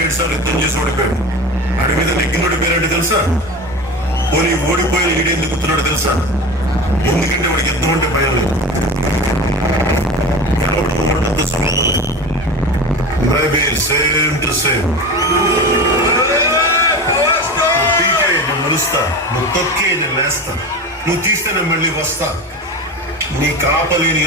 యుద్ధం చేసి ఓడిపోయాడు వాడి మీద నెగ్గినోడి పేరేంటి తెలుసా? పోనీ ఓడిపోయిన ఈడేందుకు గుర్తున్నాడు తెలుసా? ఎందుకంటే వాడికి యుద్ధం అంటే భయం లేదు. గెలవడం సంబంధం లేదు. మేబీ సేమ్ టు సేమ్ నువ్వు పీకే నేను నడుస్తా. నువ్వు తొక్కే నేను లేస్తా. నువ్వు తీస్తే నేను మళ్ళీ వస్తా. నీ కాపలేని